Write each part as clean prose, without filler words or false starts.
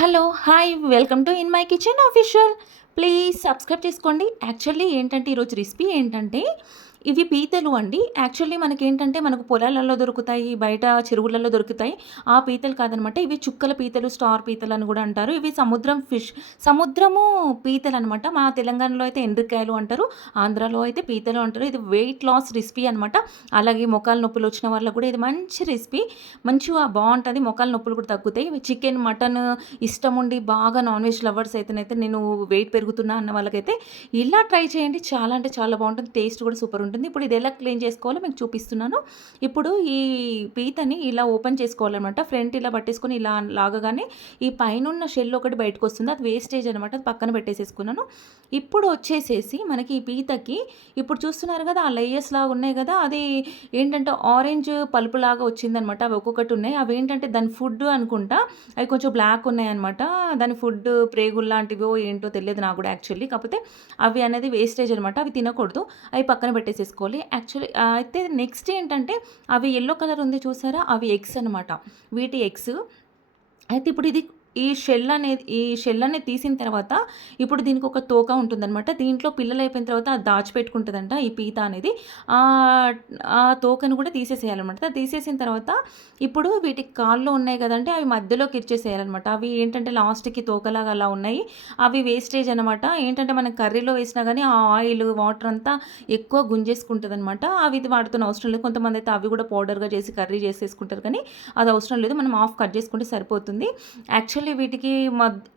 Hello! Hi! Welcome to in my kitchen official. Please subscribe చేసుకోండి. Actually ఏంటంటే ఈరోజు recipe ఏంటంటే ఇవి పీతలు అండి. యాక్చువల్లీ మనకేంటంటే మనకు పొలాలలో దొరుకుతాయి, బయట చెరువులలో దొరుకుతాయి. ఆ పీతలు కాదనమాట. ఇవి చుక్కల పీతలు, స్టార్ పీతలు అని గూడా అంటారు. ఇవి సముద్రము పీతలనమాట. మా తెలంగాణలో అయితే ఎండ్రికాయలు అంటారు. ఆంధ్రాలో అయితే పీతలు అంటారు. ఇది వెయిట్ లాస్ రెసిపీ అనమాట. అలాగే మోకాళ్ళ నొప్పులొచ్చిన వాళ్ళకి గూడా ఇది మంచి రెసిపీ. మంచిగా బావుంటది. మోకాళ్ళ నొప్పులు కూడా తగ్గుతాయి. చికెన్, మటన్ ఇష్టముండి బాగా నాన్ వెజ్ లవర్స్ అయితేనైతే నేను వెయిట్ పెరుగుతున్నా అన్న వాళ్ళకైతే ఇలా ట్రై చేయండి. చాలా అంటే చాలా బావుంటుంది. టేస్ట్ కూడా సూపర్ ఉంటుంది. ఇప్పుడు ఇది ఎలా క్లీన్ చేసుకోవాలో మీకు చూపిస్తున్నాను. ఇప్పుడు ఈ పీతని ఇలా ఓపెన్ చేసుకోవాలనమాట. ఫ్రంట్ ఇలా పట్టేసుకొని ఇలా లాగగానే ఈ పైనున్న షెల్ ఒకటి బయటకొస్తుంది. అది వేస్టేజ్ అనమాట. అది పక్కన పెట్టేసేసుకున్నాను. ఇప్పుడు వచ్చేసేసి మనకి ఈ పీతకి ఇప్పుడు చూస్తున్నారు కదా! ఆ లేయర్స్ లాగా ఉన్నాయి కదా! అది ఏంటంటే ఆరెంజ్ పలుపులాగా వచ్చిందనమాట. అవి ఒక్కొక్కటి ఉన్నాయి. అవేంటంటే దాని ఫుడ్ అనుకుంటా. అవి కొంచెం బ్లాక్ ఉన్నాయన్నమాట. దాని ఫుడ్ ప్రేగుల్లాంటివో ఏంటో తెలియదు నాకు గూడా యాక్చువల్లీ. కాకపోతే అవి అనేది వేస్టేజ్ అనమాట. అవి తినకూడదు. అవి పక్కన పెట్టేసేసుకోవాలి. యాక్చువల్లీ అయితే నెక్స్ట్ ఏంటంటే అవి యెల్లో కలర్ ఉంది చూసారా? అవి ఎగ్స్ అనమాట. వీటి ఎగ్స్. అయితే ఇప్పుడు ఇది ఈ షెల్ అనేది తీసిన తర్వాత ఇప్పుడు దీనికొక తోక ఉంటుందనమాట. దీంట్లో పిల్లలయిపోయిన తర్వాత అది దాచిపెట్టుకుంటదంట ఈ పీత అనేది. ఆహ్, ఆ తోకను కూడా తీసేసేయాలనమాట. తీసేసిన తర్వాత ఇప్పుడు వీటికి కాళ్ళు ఉన్నాయి కదండీ! అవి మధ్యలోకి ఇచ్చేసేయాలనమాట. అవి ఏంటంటే లాస్ట్‌కి తోకలాగా అలా ఉన్నాయి. అవి వేస్టేజ్ అనమాట. ఏంటంటే మనం కర్రీలో వేసినా గానీ ఆ ఆయిల్, వాటర్ అంతా ఎక్కువ గుంజేసుకుంటదనమాట. అవి ఇది వాడుతున్న అవసరం లేదు. కొంతమందయితే అవి కూడా పౌడర్‌గా చేసి కర్రీ చేసేసుకుంటారు కానీ అది అవసరం లేదు. మనం హాఫ్ కట్ చేసుకుంటే సరిపోతుంది. యాక్చువల్లీ వీటికి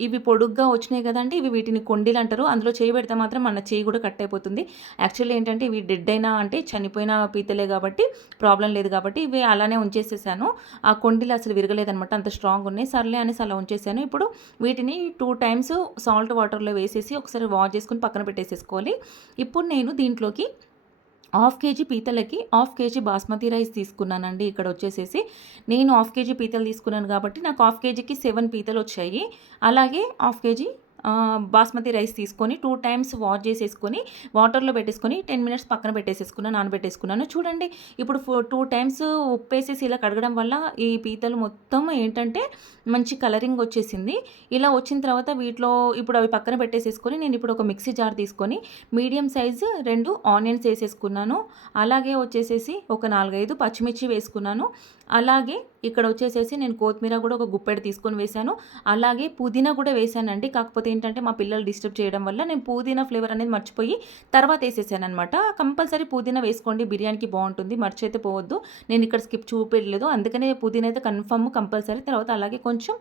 ఇవి పొడుగ్గా వచ్చినాయి కదండీ! వీటిని కొండీలంటారు. అందులో చేయి పెడితే మాత్రం మన చెయ్యి కూడా కట్ అయిపోతుంది. యాక్చువల్లీ ఏంటంటే ఇవి డెడ్ అయిన అంటే చనిపోయిన పీతలే కాబట్టి ప్రాబ్లమ్ లేదు కాబట్టి ఇవి అలానే ఉంచేసేసాను. ఆ కొండీలు అసలు విరగలేదనమాట. అంత స్ట్రాంగ్ ఉన్నాయి. సర్లే అనేసి అలా ఉంచేసాను. ఇప్పుడు వీటిని 2 టైమ్స్ సాల్ట్ వాటర్‌లో వేసేసి ఒకసారి వాష్ చేసుకొని పక్కన పెట్టేసేసుకోవాలి. ఇప్పుడు నేను దీంట్లోకి హాఫ్ కేజీ పీతలకి హాఫ్ కేజీ బాస్మతి రైస్ తీసుకున్నానండి. ఇక్కడొచ్చేసేసి నేను హాఫ్ కేజీ పీతలు తీసుకున్నాను కాబట్టి నాకు హాఫ్ కేజీకి 7 పీతలొచ్చాయి. అలాగే హాఫ్ కేజీ బాస్మతి రైస్ తీసుకొని 2 టైమ్స్ వాష్ చేసేసుకొని వాటర్‌లో పెట్టేసుకొని 10 మినిట్స్ పక్కన పెట్టేసేసుకున్నాను. నానబెట్టేసుకున్నాను. చూడండి ఇప్పుడు 2 టైమ్స్ ఉప్పేసేసి ఇలా కడగడం వల్ల ఈ పీతలు మొత్తం ఏంటంటే మంచి కలరింగ్ వచ్చేసింది. ఇలా వచ్చిన తర్వాత వీటిలో ఇప్పుడు అవి పక్కన పెట్టేసేసుకొని నేను ఇప్పుడు ఒక మిక్సీ జార్ తీసుకొని మీడియం సైజు 2 ఆనియన్స్ ఏసేసుకున్నాను. అలాగే వచ్చేసేసి ఒక 4, 5 పచ్చిమిర్చి వేసుకున్నాను. అలాగే ఇక్కడ వచ్చేసేసి నేను కొత్తిమీర కూడా ఒక గుప్పెడు తీసుకొని వేశాను. అలాగే పుదీనా కూడా వేశానండి. కాకపోతే ఏంటంటే మా పిల్లలు డిస్టర్బ్ చేయడం వల్ల నేను పుదీనా ఫ్లేవర్ అనేది మర్చిపోయి తర్వాత ఏసేసాననమాట. కంపల్సరీ పుదీనా వేసుకోండి. బిర్యానీకి బావుంటుంది. మర్చయితే పోవద్దు. నేను ఇక్కడ స్కిప్ చూపియలేదు. అందుకనే పుదీనా అయితే కంపల్సరీ. తర్వాత అలాగే కొంచెం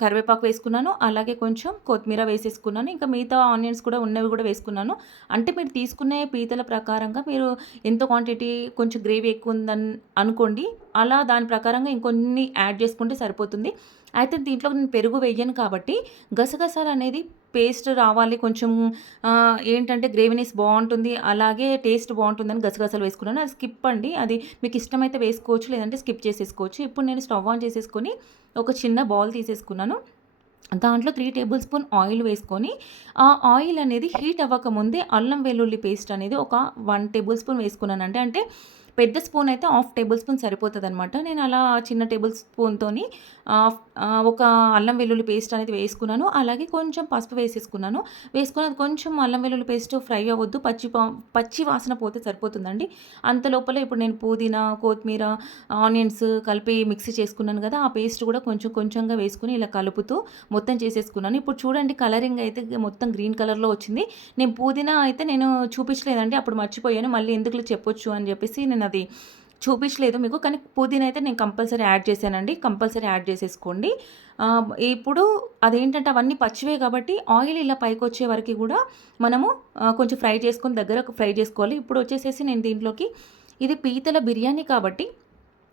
కరివేపాకు వేసుకున్నాను. అలాగే కొంచెం కొత్తిమీర వేసేసుకున్నాను. ఇంకా మిగతా ఆనియన్స్ కూడా ఉన్నవి కూడా వేసుకున్నాను. అంటే మీరు తీసుకునే పీతల ప్రకారంగా మీరు ఎంత క్వాంటిటీ కొంచెం గ్రేవీ ఎక్కువ ఉందని అనుకోండి. అలా దాని ప్రకారంగా ఇంకొన్ని యాడ్ చేసుకుంటే సరిపోతుంది. అయితే దీంట్లో నేను పెరుగు వేయను కాబట్టి గసగసాలనేది పేస్ట్ రావాలి కొంచెం ఏంటంటే గ్రేవీనెస్ బావుంటుంది. అలాగే టేస్ట్ బావుంటుందని గసగసాలు వేసుకున్నాను. అది స్కిప్ అండి. అది మీకు ఇష్టమైతే వేసుకోవచ్చు. లేదంటే స్కిప్ చేసేసుకోవచ్చు. ఇప్పుడు నేను స్టవ్ ఆన్ చేసేసుకొని ఒక చిన్న బౌల్ తీసేసుకున్నాను. దాంట్లో 3 టేబుల్ స్పూన్ ఆయిల్ వేసుకొని, ఆ ఆయిల్ అనేది హీట్ అవ్వకముందే అల్లం వెల్లుల్లి పేస్ట్ అనేది ఒక 1 టేబుల్ స్పూన్ వేసుకున్నానండి. అంటే పెద్ద స్పూన్ అయితే హాఫ్ టేబుల్ స్పూన్ సరిపోతదనమాట. నేను అలా చిన్న టేబుల్ స్పూన్‌తోని ఒక అల్లం వెల్లుల్లి పేస్ట్ అనేది వేసుకున్నాను. అలాగే కొంచెం పసుపు వేసేసుకున్నాను. వేసుకొని అది కొంచెం అల్లం వెల్లుల్లి పేస్ట్ ఫ్రై అవ్వద్దు. పచ్చి వాసన పోతే సరిపోతుందండి. అంత లోపల ఇప్పుడు నేను పుదీనా, కొత్తిమీర, ఆనియన్స్ కలిపి మిక్సీ చేసుకున్నాను కదా! ఆ పేస్ట్ కూడా కొంచెం కొంచెంగా వేసుకొని ఇలా కలుపుతూ మొత్తం చేసేసుకున్నాను. ఇప్పుడు చూడండి కలరింగ్ అయితే మొత్తం గ్రీన్ కలర్‌లో వచ్చింది. నేను పుదీనా అయితే నేను చూపించలేదండి. అప్పుడు మర్చిపోయాను. మళ్ళీ ఎందుకులే చెప్పొచ్చు అని చెప్పేసి నేనది చూపించలేదు మీకు. కానీ పుదీనా అయితే నేను కంపల్సరీ యాడ్ చేశానండి. కంపల్సరీ యాడ్ చేసేసుకోండి. ఇప్పుడు అదేంటంటే అవన్నీ పచ్చివే కాబట్టి ఆయిల్ ఇలా పైకొచ్చే వరకి కూడా మనము కొంచెం ఫ్రై చేసుకొని దగ్గరకు ఫ్రై చేసుకోవాలి. ఇప్పుడు వచ్చేసేసి నేను దీంట్లోకి ఇది పీతల బిర్యానీ కాబట్టి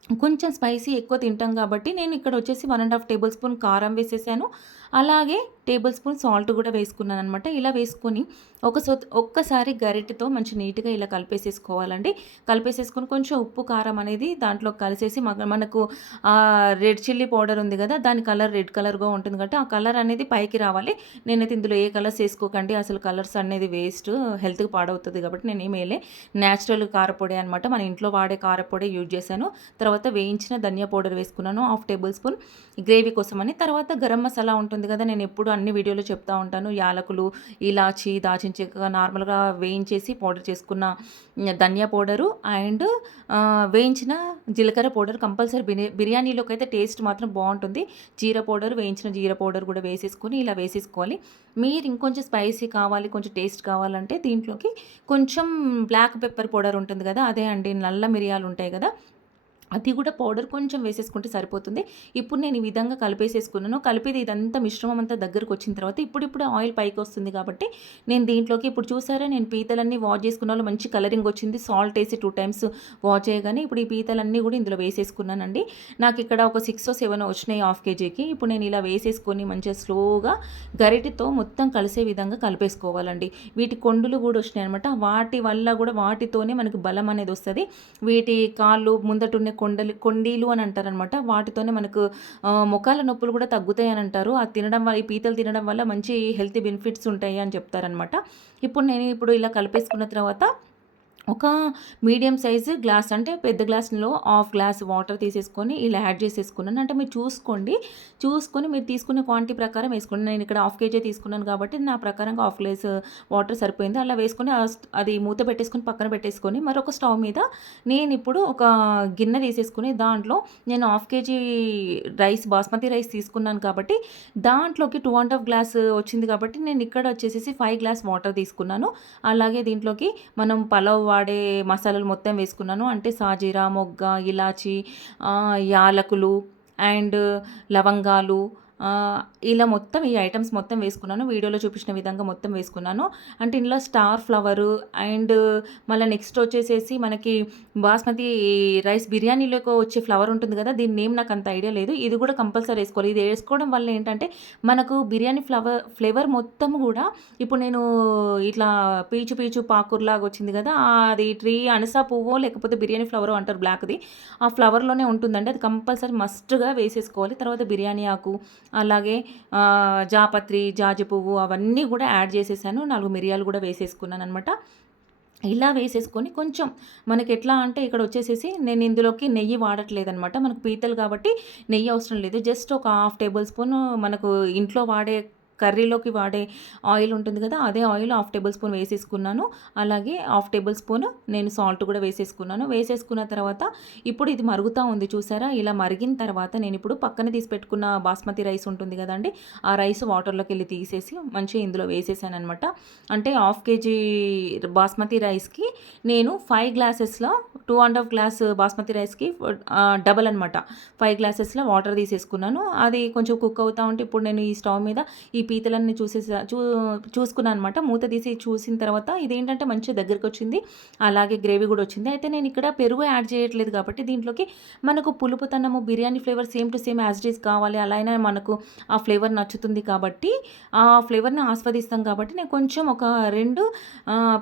కొంచెం స్పైసీ ఎక్కువ తింటాం కాబట్టి నేను ఇక్కడ వచ్చేసి 1 ½ టేబుల్ స్పూన్ కారం వేసేసాను. అలాగే టేబుల్ స్పూన్ సాల్ట్ కూడా వేసుకున్నాననమాట. ఇలా వేసుకొని ఒక్కసారి గరిటెతో మంచి నీట్‌గా ఇలా కలిపేసేసుకోవాలండి. కలిపేసేసుకొని కొంచెం ఉప్పు, కారం అనేది దాంట్లో కలిసేసి మనకు రెడ్ చిల్లీ పౌడర్ ఉంది కదా! దాని కలర్ రెడ్ కలర్‌గా ఉంటుంది కాబట్టి ఆ కలర్ అనేది పైకి రావాలి. నేనైతే ఇందులో ఏ కలర్స్ ఏసుకోకండి. అసలు కలర్స్ అనేది వేస్ట్. హెల్త్‌కి పాడవుతది కాబట్టి నేనేమెయలే. నేచురల్ కారపొడి అనమాట. మన ఇంట్లో వాడే కారపొడే యూజ్ చేశాను. తర్వాత వేయించిన ధనియా పౌడర్ వేసుకున్నాను. హాఫ్ టేబుల్ స్పూన్ గ్రేవీ కోసమని. తర్వాత గరం మసాలా ఉంటుంది కదా! నేనెప్పుడు అన్ని వీడియోలో చెప్తా ఉంటాను. యాలకులు, ఇలాచి, దాల్చిన చెక్క నార్మల్‌గా వేయించేసి పౌడర్ చేసుకున్న ధనియా పౌడరు అండ్ వేయించిన జీలకర్ర పౌడర్ కంపల్సరీ బిర్యానీలోకైతే టేస్ట్ మాత్రం బావుంటుంది. జీరా పౌడర్, వేయించిన జీరా పౌడర్ కూడా వేసేసుకొని ఇలా వేసేసుకోవాలి. మీరు ఇంకొంచెం స్పైసీ కావాలి, కొంచెం టేస్ట్ కావాలంటే దీంట్లోకి కొంచెం బ్లాక్ పెప్పర్ పౌడర్ ఉంటుంది కదా! అదే అండి నల్ల మిరియాలు ఉంటాయి కదా! అది కూడా పౌడర్ కొంచెం వేసేసుకుంటే సరిపోతుంది. ఇప్పుడు నేను ఈ విధంగా కలిపేసేసుకున్నాను. కలిపేది ఇదంతా మిశ్రమం అంతా దగ్గరకొచ్చిన తర్వాత ఇప్పుడిప్పుడే ఆయిల్ పైకొస్తుంది కాబట్టి నేను దీంట్లోకి ఇప్పుడు చూసారా నేను పీతలన్నీ వాష్ చేసుకున్నాలో మంచి కలరింగ్ వచ్చింది. సాల్ట్ ఏసి 2 టైమ్స్ వాష్ చేయగానే ఇప్పుడు ఈ పీతలన్నీ కూడా ఇందులో వేసేసుకున్నానండి. నాకు ఇక్కడ ఒక 6 7 వచ్చినాయి హాఫ్ కేజీకి. ఇప్పుడు నేను ఇలా వేసేసుకొని మంచిగా స్లోగా గరిటెతో మొత్తం కలిసే విధంగా కలిపేసుకోవాలండి. వీటి కొండులు కూడా వచ్చినాయనమాట. వాటి వల్ల కూడా వాటితోనే మనకు బలం అనేది వస్తది. వీటి కాళ్ళు ముందటున్న కొండీలు అని అంటారనమాట. వాటితోనే మనకు మొకాళ్ళ నొప్పులు కూడా తగ్గుతాయని అంటారు. అది తినడం వల్ల ఈ పీతలు తినడం వల్ల మంచి హెల్తీ బెనిఫిట్స్ ఉంటాయి అని చెప్తారనమాట. ఇప్పుడు ఇలా కలిపేసుకున్న తర్వాత ఒక మీడియం సైజు గ్లాస్ అంటే పెద్ద గ్లాస్‌లో హాఫ్ గ్లాస్ వాటర్ తీసేసుకొని ఇలా యాడ్ చేసేసుకున్నాను. అంటే మీరు చూసుకొని మీరు తీసుకునే క్వాంటిటీ ప్రకారం వేసుకోండి. నేను ఇక్కడ హాఫ్ కేజీ తీసుకున్నాను కాబట్టి నా ప్రకారంగా హాఫ్ గ్లాస్ వాటర్ సరిపోయింది. అలా వేసుకొని అది మూత పెట్టేసుకొని పక్కన పెట్టేసుకొని మరొక స్టవ్ మీద నేనిప్పుడు ఒక గిన్నె తీసేసుకొని దాంట్లో నేను హాఫ్ కేజీ బాస్మతి రైస్ తీసుకున్నాను కాబట్టి దాంట్లోకి 2 ½ గ్లాస్ వచ్చింది కాబట్టి నేను ఇక్కడ వచ్చేసేసి 5 గ్లాస్ వాటర్ తీసుకున్నాను. అలాగే దీంట్లోకి మనం పలావ్ వాడే మసాలాలు మొత్తం వేసుకున్నాను. అంటే సాజీరా, మొగ్గ, ఇలాచి, యాలకులు అండ్ లవంగాలు, ఇలా మొత్తం ఈ ఐటెమ్స్ మొత్తం వేసుకున్నాను. వీడియోలో చూపించిన విధంగా మొత్తం వేసుకున్నాను. అంటే ఇందులో స్టార్ ఫ్లవరు అండ్ మళ్ళీ నెక్స్ట్ వచ్చేసేసి మనకి బాస్మతి రైస్ బిర్యానీలోకి వచ్చే ఫ్లవర్ ఉంటుంది కదా! దీని నేమ్ నాకు అంత ఐడియా లేదు. ఇది కూడా కంపల్సరీ వేసుకోవాలి. ఇది వేసుకోవడం వల్ల ఏంటంటే మనకు బిర్యానీ ఫ్లేవర్ మొత్తం కూడా ఇప్పుడు నేను ఇట్లా పీచు పీచు పాకూరలాగా వచ్చింది కదా! అది ట్రీ అనస పువ్వో లేకపోతే బిర్యానీ ఫ్లవరో అంటారు బ్లాక్‌ది. ఆ ఫ్లవర్‌లోనే ఉంటుందండి. అది కంపల్సరీ మస్ట్‌గా వేసేసుకోవాలి. తర్వాత బిర్యానీ ఆకు అలాగే జాపత్రి, జాజి పువ్వు అవన్నీ కూడా యాడ్ చేసేసాను. 4 మిరియాలు కూడా వేసేసుకున్నాననమాట. ఇలా వేసేసుకొని కొంచెం మనకెట్లా అంటే ఇక్కడ వచ్చేసేసి నేను ఇందులోకి నెయ్యి వాడట్లేదనమాట. మనకు పీతలు కాబట్టి నెయ్యి అవసరం లేదు. జస్ట్ ఒక హాఫ్ టేబుల్ స్పూన్ మనకు ఇంట్లో వాడే కర్రీలోకి వాడే ఆయిల్ ఉంటుంది కదా! అదే ఆయిల్ హాఫ్ టేబుల్ స్పూన్ వేసేసుకున్నాను. అలాగే హాఫ్ టేబుల్ స్పూన్ నేను సాల్ట్ కూడా వేసేసుకున్నాను. వేసేసుకున్న తర్వాత ఇప్పుడు ఇది మరుగుతా ఉంది చూసారా? ఇలా మరిగిన తర్వాత నేనిప్పుడు పక్కన తీసి పెట్టుకున్న బాస్మతి రైస్ ఉంటుంది కదండీ! ఆ రైస్ వాటర్‌లోకెళ్ళి తీసేసి మంచిగా ఇందులో వేసేసాననమాట. అంటే హాఫ్ కేజీ బాస్మతి రైస్‌కి నేను 5 గ్లాసెస్‌లో 2 ½ గ్లాస్ బాస్మతి రైస్‌కి డబల్ అనమాట. 5 గ్లాసెస్‌లో వాటర్ తీసేసుకున్నాను. అది కొంచెం కుక్ అవుతా ఉంటే ఇప్పుడు నేను ఈ స్టవ్ మీద ఈ పీతలన్నీ చూసుకున్నాను అనమాట. మూత తీసి చూసిన తర్వాత ఇదేంటంటే మంచిగా దగ్గరకొచ్చింది. అలాగే గ్రేవీ కూడా వచ్చింది. అయితే నేను ఇక్కడ పెరుగు యాడ్ చేయట్లేదు కాబట్టి దీంట్లోకి మనకు పులుపుతనము biryani flavour same to same as it is కావాలి. అలా అయినా మనకు ఆ ఫ్లేవర్ నచ్చుతుంది కాబట్టి ఆ ఫ్లేవర్‌ని ఆస్వాదిస్తాం కాబట్టి నేను కొంచెం ఒక 2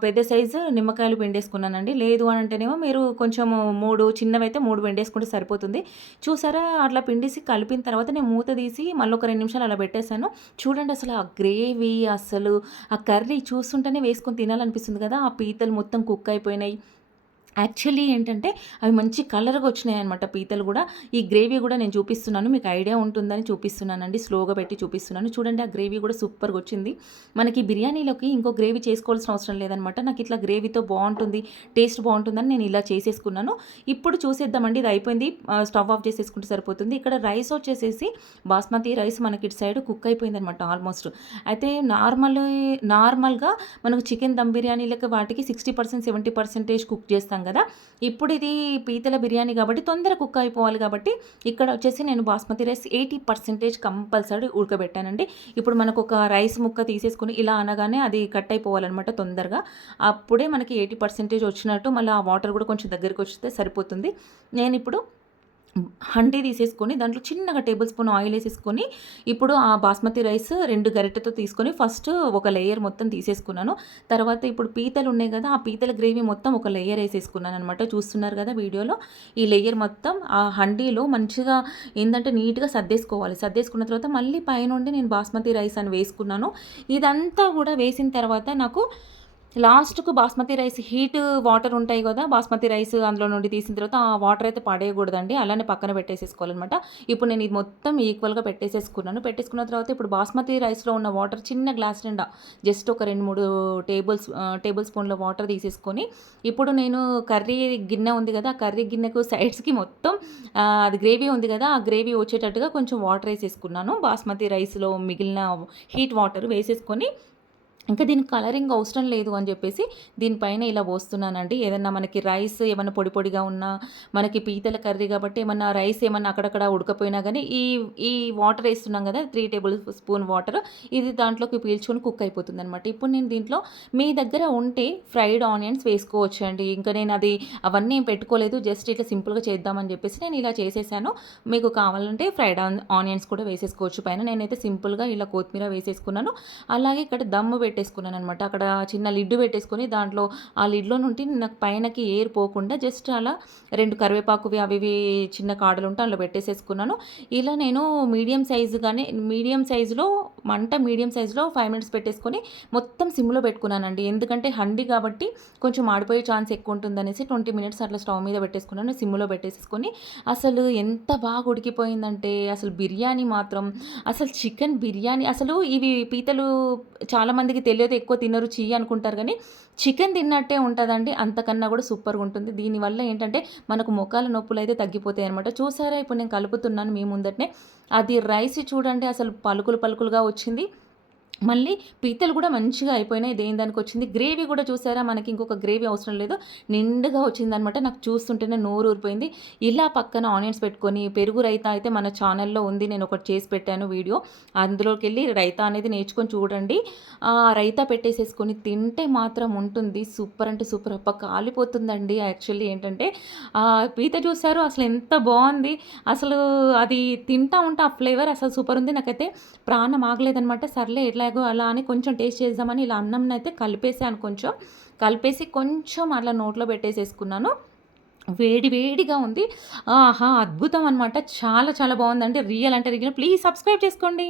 పెద్ద సైజు నిమ్మకాయలు పిండేసుకున్నానండి. లేదు అని అంటేనేమో మీరు కొంచెం 3 చిన్నవైతే 3 పిండేసుకుంటే సరిపోతుంది. చూసారా అట్లా పిండేసి కలిపిన తర్వాత నేను మూత తీసి మళ్ళీ ఒక 2 నిమిషాలు అలా పెట్టేసాను. చూడండి అసలు ఆ గ్రేవీ అసలు ఆ కర్రీ చూస్తుంటేనే వేసుకొని తినాలనిపిస్తుంది కదా! ఆ పీతలు మొత్తం కుక్ అయిపోయినాయి. యాక్చువల్లీ ఏంటంటే అవి మంచి కలర్‌గా వచ్చినాయన్నమాట పీతలు గూడా. ఈ గ్రేవీ గూడా నేను చూపిస్తున్నాను. మీకు ఐడియా ఉంటుందని చూపిస్తున్నానండి. స్లోగా పెట్టి చూపిస్తున్నాను. చూడండి ఆ గ్రేవీ గూడా సూపర్‌గొచ్చింది. మనకి బిర్యానీలోకి ఇంకో గ్రేవీ చేసుకోవాల్సిన అవసరం లేదనమాట. నాకు ఇట్లా గ్రేవీతో బావుంటుంది, టేస్ట్ బావుంటుందని నేను ఇలా చేసేసుకున్నాను. ఇప్పుడు చూసేద్దామండి ఇది అయిపోయింది. స్టవ్ ఆఫ్ చేసేసుకుంటే సరిపోతుంది. ఇక్కడ రైస్ వచ్చేసేసి బాస్మతి రైస్ మనకి ఇటు సైడ్ కుక్ అయిపోయిందనమాట ఆల్మోస్ట్. అయితే నార్మల్‌గా మనకు చికెన్ దమ్ బిర్యానీలకి వాటికి 60% 70% కుక్ చేస్తాం కదా! ఇప్పుడు ఇది పీతల బిర్యానీ కాబట్టి తొందర కుక్ అయిపోవాలి కాబట్టి ఇక్కడ వచ్చేసి నేను బాస్మతి రైస్ 80% కంపల్సరీ ఉడకబెట్టానండి. ఇప్పుడు మనకు ఒక రైస్ ముక్క తీసేసుకొని ఇలా అనగానే అది కట్ అయిపోవాలన్నమాట తొందరగా. అప్పుడే మనకి 80% వచ్చినట్టు మళ్ళీ ఆ వాటర్ కూడా కొంచెం దగ్గరికి వస్తే సరిపోతుంది. నేనిప్పుడు హండీ తీసేసుకొని దాంట్లో చిన్నగా టేబుల్ స్పూన్ ఆయిల్ వేసేసుకొని ఇప్పుడు ఆ బాస్మతి రైస్ 2 గరిటెతో తీసుకొని ఫస్ట్ ఒక లేయర్ మొత్తం తీసేసుకున్నాను. తర్వాత ఇప్పుడు పీతలు ఉన్నాయి కదా, ఆ పీతల గ్రేవీ మొత్తం ఒక లేయర్ వేసేసుకున్నాను అనమాట. చూస్తున్నారు కదా వీడియోలో. ఈ లేయర్ మొత్తం ఆ హండీలో మంచిగా ఏంటంటే నీట్గా సర్దేసుకోవాలి. సర్దేసుకున్న తర్వాత మళ్ళీ పైనుండి నేను బాస్మతి రైస్ అని వేసుకున్నాను. ఇదంతా కూడా వేసిన తర్వాత నాకు లాస్ట్‌కు బాస్మతి రైస్ వాటర్ ఉంటాయి గదా! బాస్మతి రైస్ అందులో నుండి తీసిన తర్వాత ఆ వాటర్ అయితే పడేయకూడదండి. అలానే పక్కన పెట్టేసేసుకోవాలనమాట. ఇప్పుడు నేను ఇది మొత్తం ఈక్వల్‌గా పెట్టేసేసుకున్నాను. పెట్టేసుకున్న తర్వాత ఇప్పుడు బాస్మతి రైస్‌లో ఉన్న వాటర్ చిన్న గ్లాస్ నిండా జస్ట్ ఒక 2, 3 టేబుల్ స్పూన్‌ల వాటర్ తీసేసుకొని, ఇప్పుడు నేను కర్రీ గిన్నె ఉంది గదా! ఆ కర్రీ గిన్నెకు సైడ్స్‌కి మొత్తం అది గ్రేవీ ఉంది గదా! ఆ గ్రేవీ వచ్చేటట్టుగా కొంచెం వాటర్ ఏసేసుకున్నాను. బాస్మతి రైస్‌లో మిగిలిన హీట్ వాటర్ వేసేసుకొని ఇంకా దీనికి కలరింగ్ అవసరం లేదు అని చెప్పేసి దీనిపైన ఇలా పోస్తున్నానండి. ఏదన్నా మనకి రైస్ ఏమన్నా పొడి పొడిగా ఉన్నా, మనకి పీతల కర్రీ కాబట్టి ఏమన్నా రైస్ ఏమన్నా అక్కడక్కడ ఉడకపోయినా గానీ ఈ వాటర్ ఏస్తున్నాం కదా! 3 టేబుల్ స్పూన్ వాటర్ ఇది దాంట్లోకి పీల్చుకొని కుక్ అయిపోతుందనమాట. ఇప్పుడు నేను దీంట్లో మీ దగ్గర ఉంటే ఫ్రైడ్ ఆనియన్స్ వేసుకోవచ్చండి. ఇంకా నేను అవన్నీ ఏం పెట్టుకోలేదు. జస్ట్ ఇట్లా సింపుల్‌గా చేద్దామని చెప్పేసి నేను ఇలా చేసేసాను. మీకు కావాలంటే ఫ్రైడ్ ఆనియన్స్ కూడా వేసేసుకోవచ్చు పైన. నేనైతే సింపుల్‌గా ఇలా కొత్తిమీర వేసేసుకున్నాను. అలాగే ఇక్కడ దమ్ము పెట్టేసుకున్నాననమాట. అక్కడ చిన్న లిడ్ పెట్టేసుకొని దాంట్లో ఆ లిడ్‌లో నుండి నాకు పైనకి ఎయిర్ పోకుండా జస్ట్ అలా 2 కరివేపాకువి అవి ఇవి చిన్న కాడలుంటే అందులో పెట్టేసేసుకున్నాను. ఇలా నేను మీడియం సైజులో మీడియం సైజులో 5 మినిట్స్ పెట్టేసుకొని మొత్తం సిమ్‌లో పెట్టుకున్నానండి. ఎందుకంటే హండీ కాబట్టి కొంచెం మాడిపోయే ఛాన్స్ ఎక్కువ ఉంటుందనేసి 20 మినిట్స్ అట్లా స్టవ్ మీద పెట్టేసుకున్నాను. సిమ్‌లో పెట్టేసేసుకొని అసలు ఎంత బాగా ఉడికిపోయిందంటే అసలు బిర్యానీ మాత్రం అసలు చికెన్ బిర్యానీ అసలు ఇవి పీతలు చాలామందికి తెలియదు, ఎక్కువ తినరు, ఛీ అనుకుంటారు గానీ, చికెన్ తిన్నట్టే ఉంటదండి. అంతకన్నా గూడా సూపర్‌గుంటుంది. దీనివల్ల ఏంటంటే, మనకు మోకాళ్ళ నొప్పులైతే తగ్గిపోతాయనమాట. చూసారా ఇప్పుడు నేను కలుపుతున్నాను మీ ముందటనే. అది రైస్ చూడండి అసలు పలుకులు పలుకులుగా వచ్చింది. మళ్ళీ పీతలు కూడా మంచిగా అయిపోయినాయి. దేని దానికొచ్చింది. గ్రేవీ కూడా చూసారా మనకి ఇంకొక గ్రేవీ అవసరం లేదు. నిండుగా వచ్చిందనమాట. నాకు చూస్తుంటేనే నోరు ఊరిపోయింది. ఇలా పక్కన ఆనియన్స్ పెట్టుకొని పెరుగు రైతా అయితే మన ఛానల్‌లో ఉంది. నేను ఒకటి చేసి పెట్టాను వీడియో. అందులోకెళ్ళి రైతా అనేది నేర్చుకొని చూడండి. రైతా పెట్టేసేసుకొని తింటే మాత్రం ఉంటుంది. సూపర్ అంటే సూపర్ అబ్బా! కాలిపోతుందండి. యాక్చువల్లీ ఏంటంటే పీత చూసారు అసలు ఎంత బావుంది. అసలు అది తింటా ఉంటే ఆ ఫ్లేవర్ అసలు సూపర్ ఉంది. నాకైతే ప్రాణం ఆగలేదనమాట. సర్లే ఎట్లాగో అలా అని కొంచెం టేస్ట్ చేద్దామని ఇలా అన్నంనైతే కలిపేసాను కొంచెం. కలిపేసి కొంచెం అట్లా నోట్లో పెట్టేసేసుకున్నాను. వేడి వేడిగా ఉంది. ఆహా! అద్భుతం అనమాట. చాలా చాలా బావుందండి. రియల్ అంటే రియల్. ప్లీజ్ సబ్స్క్రైబ్ చేసుకోండి.